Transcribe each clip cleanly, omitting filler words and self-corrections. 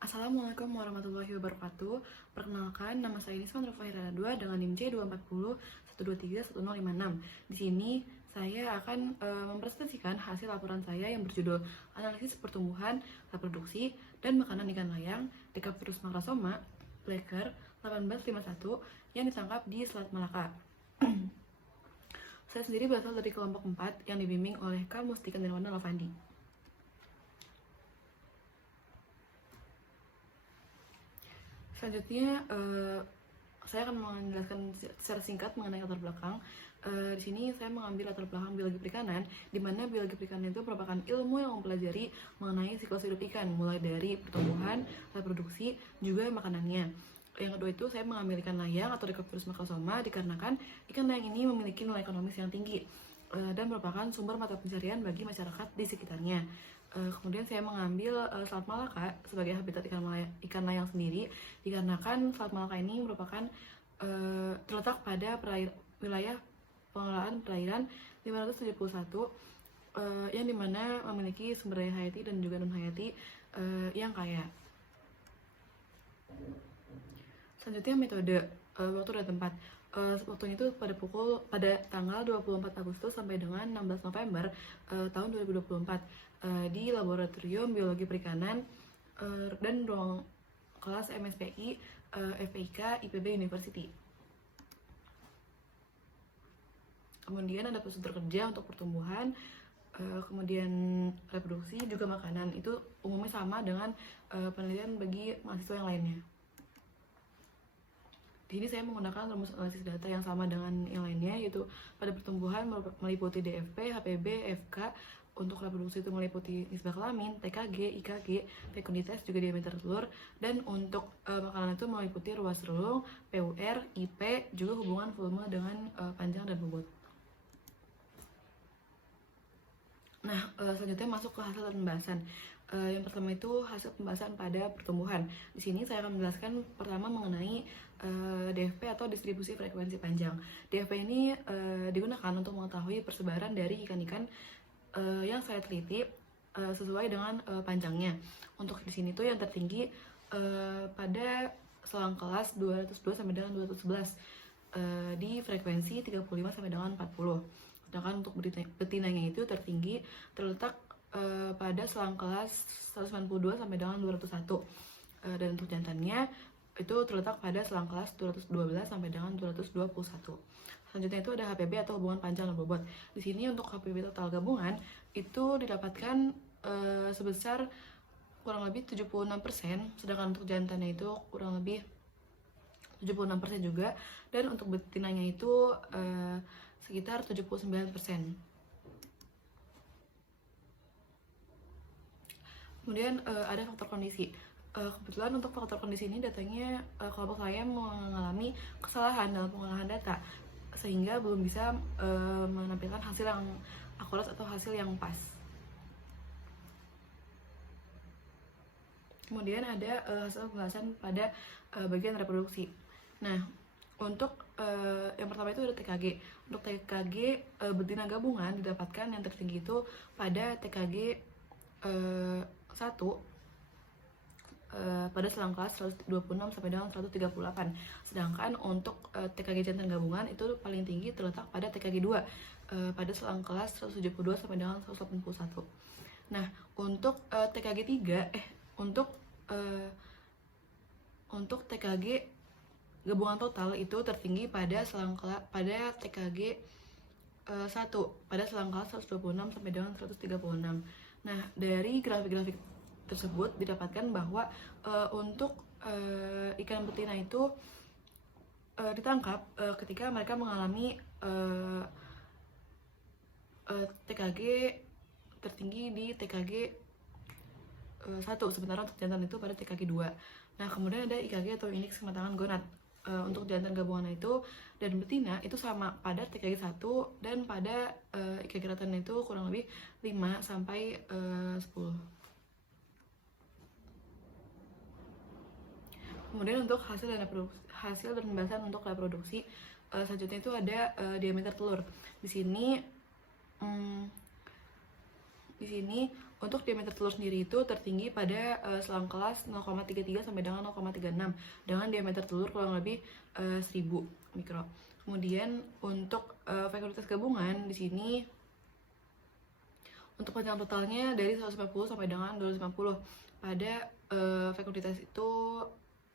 Assalamualaikum warahmatullahi wabarakatuh. Perkenalkan, nama saya Nisma Nurfa Hiranadua dengan NIM C240 123 1056. Di sini saya akan mempresentasikan hasil laporan saya yang berjudul Analisis Pertumbuhan, Reproduksi, dan Makanan Ikan Layang Decaphrus macrosoma Blecker 1851 yang ditangkap di Selat Malaka. Saya sendiri berasal dari kelompok 4 yang dibimbing oleh Kak Mustika Nirwana Lavandi. Selanjutnya, saya akan menjelaskan secara singkat mengenai latar belakang. Di sini saya mengambil latar belakang biologi perikanan, di mana biologi perikanan itu merupakan ilmu yang mempelajari mengenai siklus hidup ikan, mulai dari pertumbuhan, reproduksi, juga makanannya. Yang kedua itu saya mengambil ikan layang atau Decaphrus macrosoma dikarenakan ikan layang ini memiliki nilai ekonomis yang tinggi dan merupakan sumber mata pencarian bagi masyarakat di sekitarnya. Kemudian saya mengambil Selat Malaka sebagai habitat ikan layang sendiri dikarenakan Selat Malaka ini merupakan terletak pada wilayah pengelolaan perairan 571 yang dimana memiliki sumber daya hayati dan juga non hayati yang kaya. Selanjutnya metode waktu dan tempat. Waktunya itu pada tanggal 24 Agustus sampai dengan 16 November tahun 2024 di Laboratorium Biologi Perikanan dan ruang kelas MSPI FPIK IPB University. Kemudian ada prosedur kerja untuk pertumbuhan, kemudian reproduksi, juga makanan. Itu umumnya sama dengan penelitian bagi mahasiswa yang lainnya. Di sini saya menggunakan rumus analisis data yang sama dengan yang lainnya, yaitu pada pertumbuhan meliputi DFP, HPB, FK, untuk reproduksi itu meliputi nisbah kelamin, TKG, IKG, fekunditas, juga diameter telur, dan untuk makanan itu meliputi ruas relung, PUR, IP, juga hubungan volume dengan panjang dan bobot. Nah, selanjutnya masuk ke hasil dan pembahasan. Yang pertama itu hasil pembahasan pada pertumbuhan. Di sini saya akan menjelaskan pertama mengenai DFP atau distribusi frekuensi panjang. DFP ini digunakan untuk mengetahui persebaran dari ikan-ikan yang saya teliti sesuai dengan panjangnya. Untuk di sini tuh yang tertinggi pada selang kelas 202 sampai dengan 211 di frekuensi 35 sampai dengan 40. Sedangkan untuk betinanya itu tertinggi terletak pada selang kelas 192 sampai dengan 201. Dan untuk jantannya itu terletak pada selang kelas 212 sampai dengan 221. Selanjutnya itu ada HPB atau hubungan panjang dan bobot. Di sini untuk HPB total gabungan itu didapatkan sebesar kurang lebih 76%, sedangkan untuk jantannya itu kurang lebih 76% juga, dan untuk betinanya itu sekitar 79%. Kemudian ada faktor kondisi. Kebetulan untuk faktor kondisi ini datanya kelompok saya mengalami kesalahan dalam pengolahan data sehingga belum bisa menampilkan hasil yang akurat atau hasil yang pas. Kemudian ada hasil pembahasan pada bagian reproduksi. Nah, untuk yang pertama itu ada TKG. Untuk TKG betina gabungan didapatkan yang tertinggi itu pada TKG 1 pada selang kelas 126 sampai dengan 138. Sedangkan untuk TKG jantan gabungan itu paling tinggi terletak pada TKG 2 pada selang kelas 172 sampai dengan 181. Nah, untuk TKG 3 untuk TKG gabungan total itu tertinggi pada TKG 1 pada selang kelas 126 sampai dengan 136. Nah, dari grafik-grafik tersebut didapatkan bahwa untuk ikan betina itu ditangkap ketika mereka mengalami TKG tertinggi di TKG 1, sementara untuk jantan itu pada TKG 2. Nah, kemudian ada IKG atau indeks kematangan gonad. Untuk jantan gabungan itu dan betina itu sama pada TKG 1, dan pada IKG rata itu kurang lebih 5 sampai 10. Kemudian untuk hasil dan pembahasan untuk reproduksi, selanjutnya itu ada diameter telur. Di sini Untuk diameter telur sendiri itu tertinggi pada selang kelas 0,33 sampai dengan 0,36 dengan diameter telur kurang lebih 1000 mikro. Kemudian untuk fekalitas gabungan di sini untuk panjang totalnya dari 150 sampai dengan 250. Pada fekalitas itu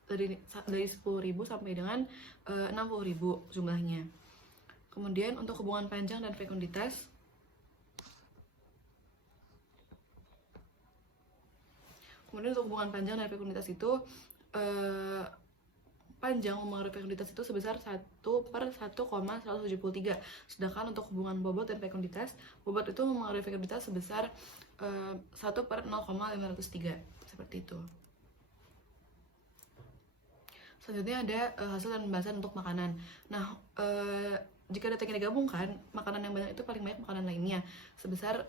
dari 10.000 sampai dengan 60.000 jumlahnya. Kemudian untuk hubungan panjang dan fekalitas untuk hubungan panjang dan fekalitas itu panjang mempengaruhi fekalitas itu sebesar 1/1,173. Sedangkan untuk hubungan bobot dan fekalitas, bobot itu mempengaruhi fekalitas sebesar 1/0,503. Seperti itu. Selanjutnya ada hasil dan pembahasan untuk makanan. Nah, jika data yang digabungkan, makanan yang banyak itu paling banyak makanan lainnya sebesar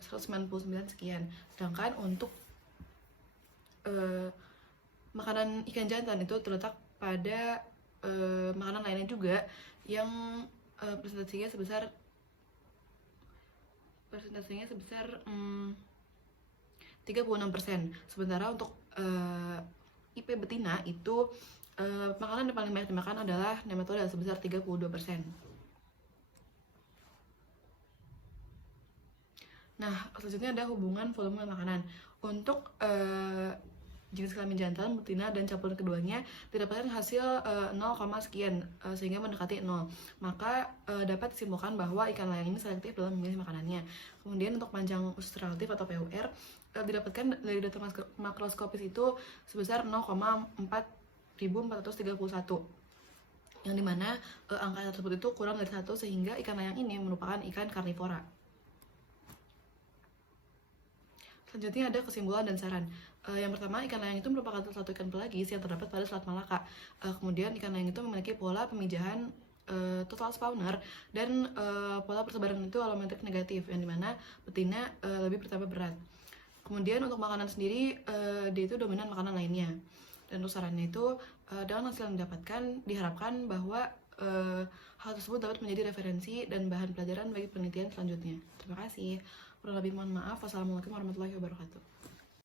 199 sekian. Sedangkan untuk makanan ikan jantan itu terletak pada makanan lainnya juga yang presentasinya sebesar 36%. Sementara untuk IP betina itu makanan yang paling banyak dimakan adalah nematoda sebesar 32%. Nah, selanjutnya ada hubungan volume makanan. Untuk jenis kelamin jantan, betina, dan campuran keduanya didapatkan hasil 0, sekian sehingga mendekati 0. Maka dapat disimpulkan bahwa ikan layang ini selektif dalam memilih makanannya. Kemudian untuk panjang usus relatif atau PUR didapatkan dari data makroskopis itu sebesar 0,4431, yang dimana angka tersebut itu kurang dari 1 sehingga ikan layang ini merupakan ikan karnivora. Selanjutnya ada kesimpulan dan saran. Yang pertama, ikan layang itu merupakan salah satu ikan pelagis yang terdapat pada Selat Malaka. Kemudian ikan layang itu memiliki pola pemijahan total spawner dan pola persebaran itu alometrik negatif, yang dimana betina lebih bertambah berat. Kemudian untuk makanan sendiri, dia itu dominan makanan lainnya. Dan untuk sarannya itu, dengan hasil yang didapatkan, diharapkan bahwa hal tersebut dapat menjadi referensi dan bahan pelajaran bagi penelitian selanjutnya. Terima kasih. Kurang lebih mohon maaf. Wassalamualaikum warahmatullahi wabarakatuh.